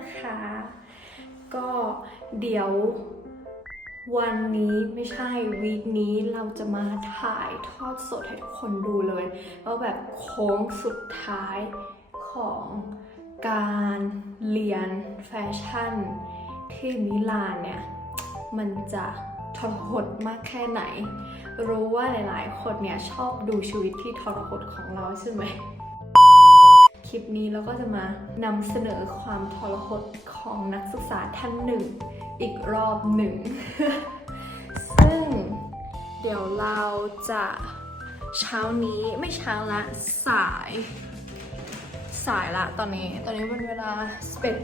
นะคะ ก็เดี๋ยววันนี้ไม่ใช่วีคนี้เราจะมาถ่ายทอดสดให้ทุกคนดูเลยว่าแบบโค้งสุดท้ายของการเรียนแฟชั่นที่มิลานเนี่ย มันจะทรหดมากแค่ไหน รู้ว่าหลายๆ คนเนี่ยชอบดูชีวิตที่ทรหดของเราใช่ไหม คลิปนี้เราก็จะมานำเสนอความทรหดของนักศึกษาท่านหนึ่ง อีกรอบหนึ่ง ซึ่งเดี๋ยวเราจะเช้านี้ไม่เช้าละสายสายละตอนนี้ ตอนนี้เป็นเวลา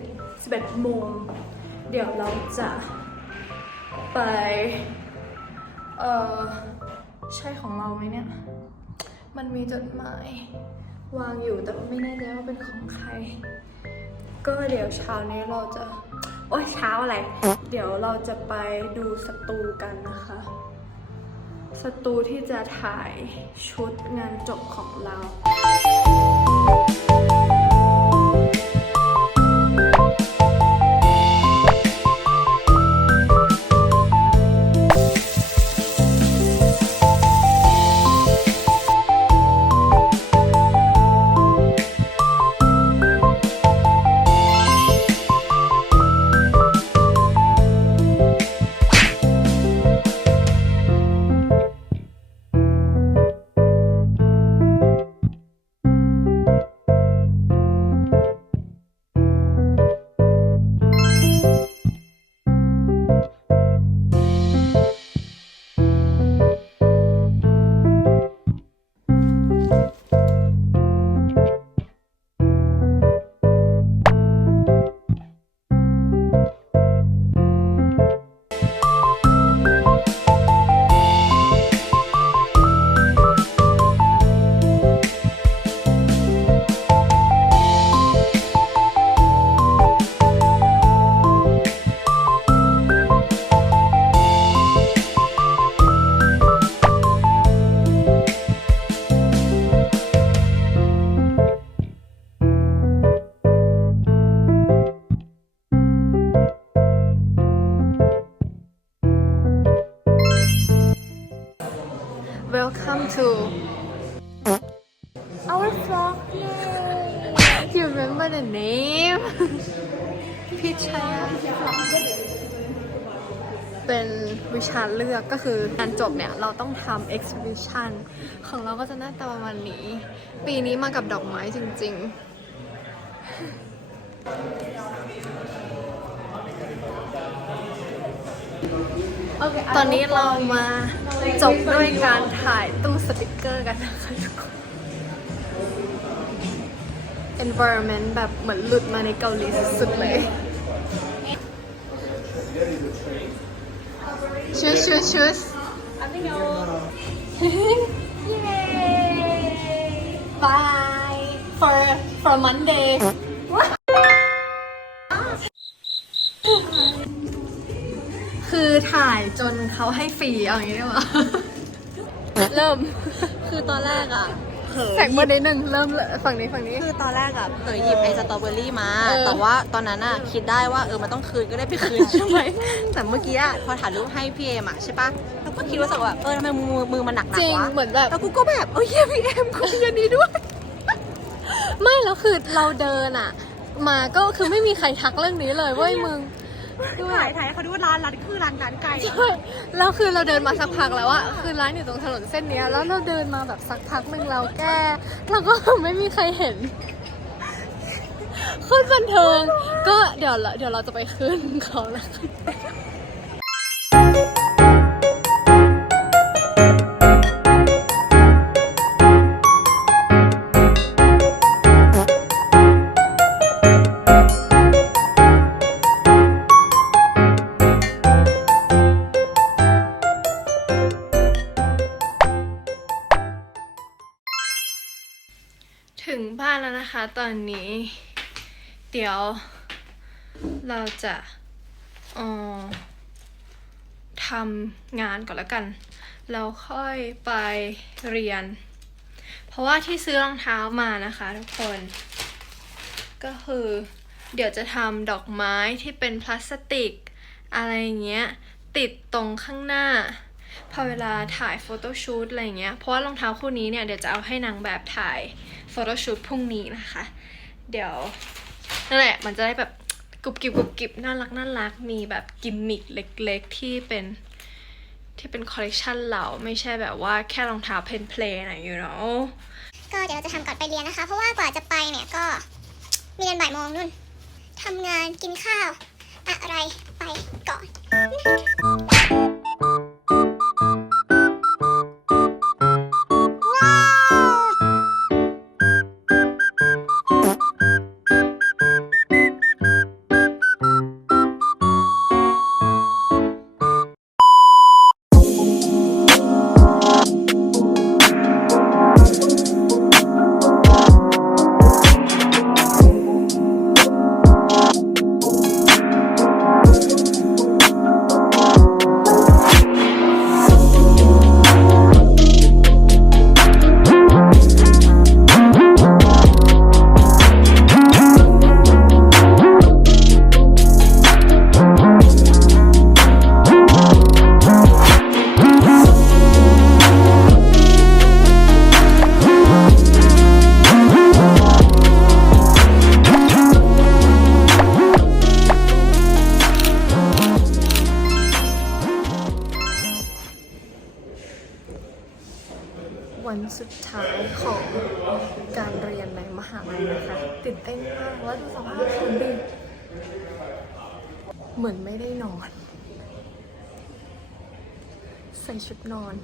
11 11โมง เดี๋ยวเราจะไป เออใช่ของเราไหมเนี่ย มันมีจดหมาย วางอยู่แต่ไม่แน่ใจว่าเป็นของใคร ก็เดี๋ยวเช้านี้เราจะ โอ้ยเช้าอะไร เดี๋ยวเราจะไปดูสตูกันนะคะ สตูที่จะถ่ายชุดงานจบของเรา เป็นวิชาเลือกก็คืองานจบเนี่ย เราต้องทำ exhibition ของเราก็จะหน้าตาประมาณนี้ ปีนี้มากับดอกไม้จริง ๆตอนนี้เรามาจบด้วยการถ่ายตู้สติกเกอร์กันนะคะทุกคน environment แบบเหมือนหลุดมาในเกาหลีสุดๆเลย ชูสชูสชูส Bye for for Monday คือถ่ายจนเขาให้ฟรีเอาอย่างนี้ได้ปะเริ่ม คือตอนแรกอะ เผลอแสงบนนิดนึงเริ่มเลยฝั่งนี้ฝั่งนี้ คือตอนแรกอะเผลอหยิบไอ้สตรอเบอรี่มา เออ แต่ว่าตอนนั้นอะคิดได้ว่าเออมันต้องคืนก็ได้ไปคืนใช่ไหมแต่เมื่อกี้อะพอถ่ายรูปให้พี่เอมอะใช่ปะแล้วก็คิดว่าสักว่าเออทำไมมือมือมันหนักหนัจกริงวะเหมือนแบบ แล้วกูก็แบบเออเฮียพี่เอมกูมีอันนี้ด้วย ไม่แล้วคือเราเดินอะมาก็คือไม่มีใครทักเรื่องนี้เลยเว้ยมึง ถ่ายถ่ายเขาดูว่าร้านร้านคือร้านร้านไก่ใช่แล้วคือเราเดินมาสักพักแล้วอะคือร้านอยู่ตรงถนนเส้นเนี้ยแล้วเราเดินมาแบบสักพักหนึ่งเราแก้เราก็ไม่มีใครเห็นโคตรบันเทิง ก็เดี๋ยวเดี๋ยวเราจะไปขึ้นเขาแล้ว อนนี้เดี๋ยวเราจะออทำงานก่อนล้วกันแล้วค่อยไปเรียน เพราะว่าที่ซื้อรองเท้ามานะคะทุกคน ก็คือเดี๋ยวจะทำดอกไม้ที่เป็นพลาสติก อะไรเงี้ย ติดตรงข้างหน้า พอเวลาถ่ายโฟโต้ชูตอะไรเงี้ย เพราะว่ารองเท้าคู่นี้เนี่ย เดี๋ยวจะเอาให้นางแบบถ่าย ฟโต้ชูตพรุ่งนี้นะคะ เดี๋ยวนั่นแหละมันจะได้แบบกรุบกริบกรุบกริบน่ารักน่ารักมีแบบกิมมิคเล็กๆ ที่เป็นที่เป็นคอลเลกชันเราไม่ใช่แบบว่าแค่รองเท้าเพนเพลนๆอะ you know ก็เดี๋ยวเราจะทำก่อนไปเรียนนะคะ เพราะว่ากว่าจะไปเนี่ยก็มีเรียนบ่ายโมงนู่นทำงานกินข้าว อะไรไปก่อน วันสุดท้ายของการเรียนในมหาลัยนะคะตื่นเต้นมากแล้วดูสภาพคนดิเหมือนไม่ได้นอน ใส่ชุดนอน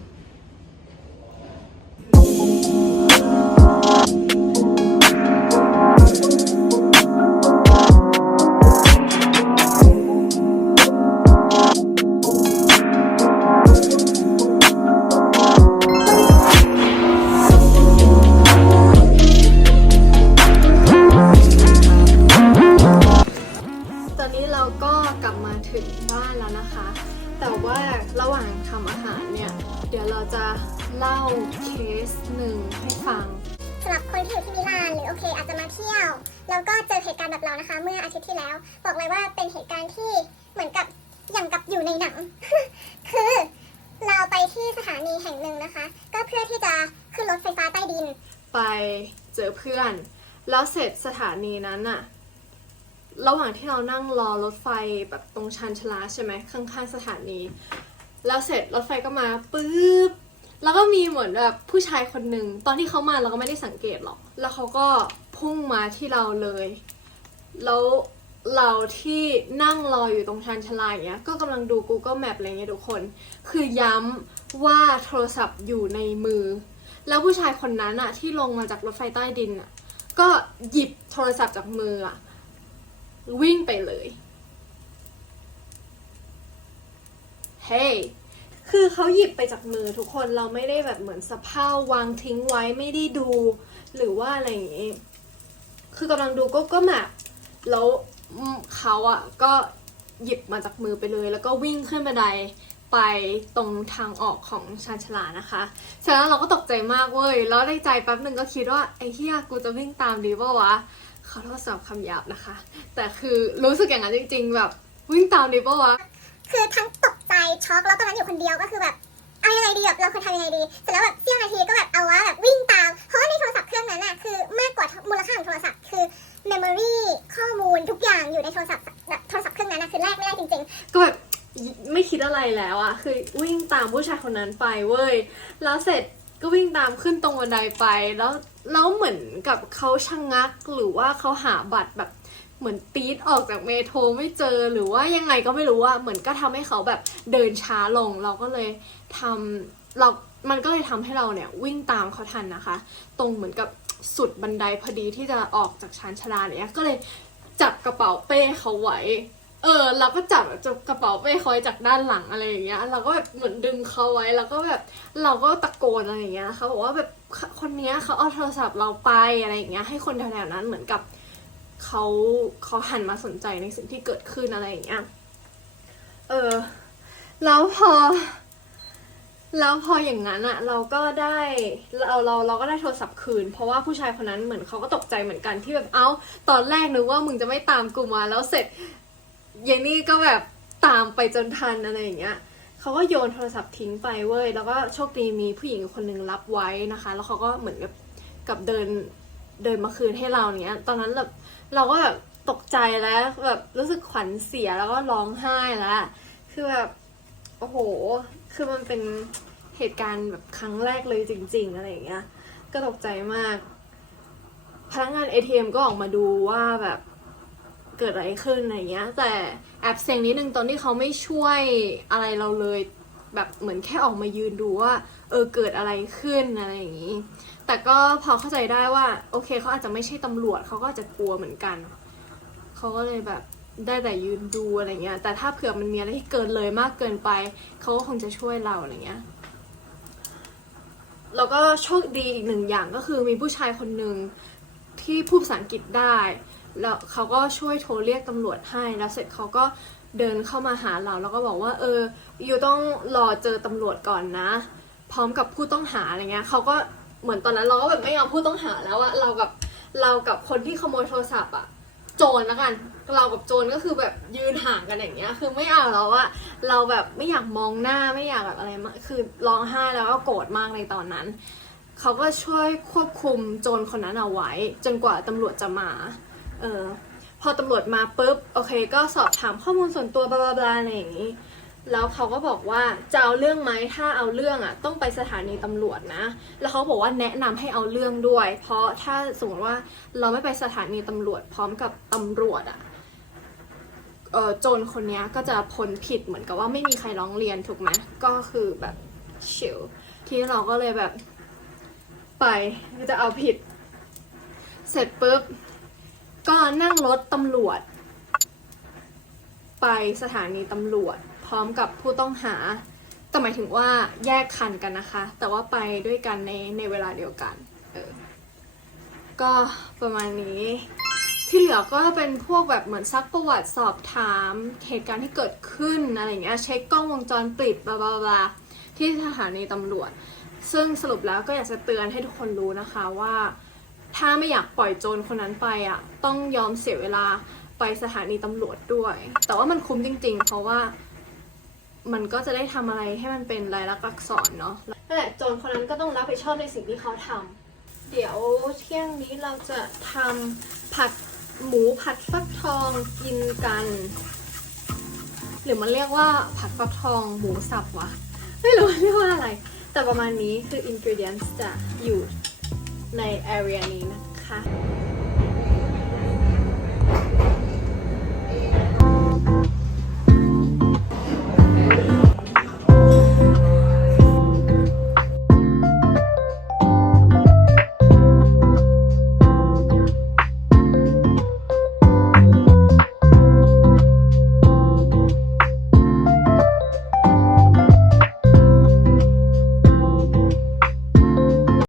แล้วก็เจอเหตุการณ์แบบเรานะคะ เมื่ออาทิตย์ที่แล้ว บอกเลยว่าเป็นเหตุการณ์ที่เหมือนกับอย่างกับอยู่ในหนัง คือเราไปที่สถานีแห่งหนึ่งนะคะ ก็เพื่อที่จะขึ้นรถไฟฟ้าใต้ดิน ไปเจอเพื่อน แล้วเสร็จสถานีนั้นอะระหว่างที่เรานั่งรอรถไฟแบบตรงชานชลาใช่ไหมข้างๆสถานี แล้วเสร็จรถไฟก็มาปุ๊บ แล้วก็มีเหมือนแบบผู้ชายคนหนึ่งตอนที่เขามาเราก็ไม่ได้สังเกตหรอก แล้วเขาก็พุ่งมาที่เราเลย แล้วเราที่นั่งรออยู่ตรงชานชลาอย่างเงี้ย ก็กำลังดู Google Map อะไรเงี้ยทุกคน คือย้ำว่าโทรศัพท์อยู่ในมือ แล้วผู้ชายคนนั้นอะที่ลงมาจากรถไฟใต้ดินอะก็หยิบโทรศัพท์จากมืออะวิ่งไปเลยเฮ้ hey, คือเขาหยิบไปจากมือทุกคนเราไม่ได้แบบเหมือนสะเพร่าวางทิ้งไว้ไม่ได้ดู หรือว่าอะไรอย่างงี้ คือกำลังดูก็ก็แมปแล้วเขาอะก็หยิบมาจากมือไปเลย แล้วก็วิ่งขึ้นบันไดไปตรงทางออกของชานชลานะคะฉะนั้นเราก็ตกใจมากเว้ย แล้วในใจแป๊บหนึ่งก็คิดว่าไอ้เฮียกูจะวิ่งตามดีป่าวะขอโทษสำหรับคำหยาบนะคะ แต่คือรู้สึกอย่างนั้นจริง ๆ แบบวิ่งตามดีป่าวะ คือทั้งตก ใจช็อกแล้วตอนนั้นอยู่คนเดียวก็คือแบบเอายังไงดีแบบเราควรทำยังไงดีเสร็จแล้วแบบเสี้ยวนาทีก็แบบเอาว่าแบบวิ่งตามเพราะว่าในโทรศัพท์เครื่องนั้นน่ะคือมากกว่ามูลค่าของโทรศัพท์คือเมมโมรีข้อมูลทุกอย่างอยู่ในโทรศัพท์แบบโทรศัพท์เครื่องนั้นน่ะคือแลกไม่ได้จริงๆก็แบบไม่คิดอะไรแล้วอะคือวิ่งตามผู้ชายคนนั้นไปเว้ยแล้วเสร็จก็วิ่งตามขึ้นตรงบันไดไปแล้วแล้วเหมือนกับเขาชะงงักหรือว่าเขาหาบัตรแบบ เหมือนปี๊ดออกจากเมโทรไม่เจอหรือว่ายังไงก็ไม่รู้ว่าเหมือนก็ทำให้เขาแบบเดินช้าลง เราก็เลยทำเรา มันก็เลยทำให้เราเนี่ยวิ่งตามเขาทันนะคะ ตรงเหมือนกับสุดบันไดพอดีที่จะออกจากชานชาลาเนี่ยก็เลยจับกระเป๋าเป้เขาไว้เออเราก็จับจับกระเป๋าเป้เขาไว้จากด้านหลังอะไรอย่างเงี้ย เราก็แบบเหมือนดึงเขาไว้ แล้วก็แบบเราก็ตะโกนอะไรอย่างเงี้ยเขาบอกว่าแบบคนเนี้ยเขาเอาโทรศัพท์เราไปอะไรอย่างเงี้ยให้คนแถวๆนั้นเหมือนกับ เขาเขาหันมาสนใจในสิ่งที่เกิดขึ้นอะไรอย่างเงี้ย เออ แล้วพอ แล้วพออย่างนั้นอะเราก็ได้เราเราเราก็ได้โทรศัพท์คืน เพราะว่าผู้ชายคนนั้นเหมือนเขาก็ตกใจเหมือนกันที่แบบเอ้า ตอนแรกนึกว่ามึงจะไม่ตามกูมาแล้วเสร็จเยนนี่ก็แบบตามไปจนทันอะไรอย่างเงี้ยเขาก็โยนโทรศัพท์ทิ้งไปเว้ย แล้วก็โชคดีมีผู้หญิงคนนึงรับไว้นะคะ แล้วเขาก็เหมือนกับกับเดินเดินมาคืนให้เราเนี้ย ตอนนั้นแบบ เราก็แบบตกใจแล้วแบบรู้สึกขวัญเสียแล้วก็ร้องไห้แล้ว คือแบบโอ้โห คือมันเป็นเหตุการณ์แบบครั้งแรกเลยจริง ๆ อะไรอย่างเงี้ย ก็ตกใจมาก พนักงาน ATM ก็ออกมาดูว่าแบบเกิดอะไรขึ้นอะไรเงี้ย แต่แอบเซ็งนิดนึงตอนที่เขาไม่ช่วยอะไรเราเลย แบบเหมือนแค่ออกมายืนดูว่าเออเกิดอะไรขึ้นอะไรอย่างงี้ แต่ก็พอเข้าใจได้ว่า โอเคเขาอาจจะไม่ใช่ตำรวจเขาก็อาจจะกลัวเหมือนกันเขาก็เลยแบบได้แต่ยืนดูอะไรเงี้ยแต่ถ้าเผื่อมันมีอะไรที่เกินเลยมากเกินไปเขาก็คงจะช่วยเราอะไรเงี้ยแล้วก็โชคดีอีกหนึ่งอย่างก็คือมีผู้ชายคนหนึ่งที่พูดภาษาอังกฤษได้ แล้วเขาก็ช่วยโทรเรียกตำรวจให้แล้วเสร็จเขาก็ เดินเข้ามาหาเราแล้วก็บอกว่าเอออยู่ต้องรอเจอตำรวจก่อนนะ พร้อมกับผู้ต้องหาอะไรเงี้ยเขาก็เหมือนตอนนั้นเราก็แบบไม่เอาผู้ต้องหาแล้วอะเรากับเรากับคนที่ขโมยโทรศัพท์อะโจรแล้วกัน เรากับโจรก็คือแบบยืนห่างกันอย่างเงี้ย คือไม่เอาแล้วอะเราแบบไม่อยากมองหน้าไม่อยากแบบอะไรมาคือร้องไห้แล้วก็โกรธมากในตอนนั้นเขาก็ช่วยควบคุมโจรคนนั้นเอาไว้ จนกว่าตำรวจจะมา เออ พอตำรวจมาปุ๊บโอเค ก็สอบถามข้อมูลส่วนตัวบลาบลาอะไรอย่างนี้ แล้วเขาก็บอกว่าจะเอาเรื่องไหมถ้าเอาเรื่องอะต้องไปสถานีตำรวจนะ แล้วเขาบอกว่าแนะนำให้เอาเรื่องด้วย เพราะถ้าสมมติว่าเราไม่ไปสถานีตำรวจพร้อมกับตำรวจอะเออโจรคนนี้ก็จะพ้นผิดเหมือนกับว่าไม่มีใครร้องเรียนถูกไหมก็คือแบบชิลที่เราก็เลยแบบไปจะเอาผิด เสร็จปุ๊บ ก็นั่งรถตำรวจ ไปสถานีตำรวจ พร้อมกับผู้ต้องหา แต่หมายถึงว่าแยกคันกันนะคะ แต่ว่าไปด้วยกันในในเวลาเดียวกันเออก็ประมาณนี้ ที่เหลือก็เป็นพวกแบบเหมือนซักประวัติสอบถามเหตุการณ์ที่เกิดขึ้นอะไรเงี้ยเช็คกล้องวงจรปิดบลาบลาบลาที่สถานีตำรวจ ซึ่งสรุปแล้วก็อยากจะเตือนให้ทุกคนรู้นะคะว่า ถ้าไม่อยากปล่อยโจรคนนั้นไปอะต้องยอมเสียเวลาไปสถานีตำรวจด้วย แต่ว่ามันคุ้มจริง ๆ เพราะว่ามันก็จะได้ทำอะไรให้มันเป็นลายลักษณ์อักษรเนาะนั่นแหละโจรคนนั้นก็ต้องรับผิดชอบในสิ่งที่เขาทำเดี๋ยวเที่ยงนี้เราจะทำผัดหมูผัดฟักทองกินกัน หรือมันเรียกว่าผัดฟักทองหมูสับวะ ไม่รู้เรียกว่าอะไร แต่ประมาณนี้คือ ingredients จะอยู่ ใน area นี้นะคะ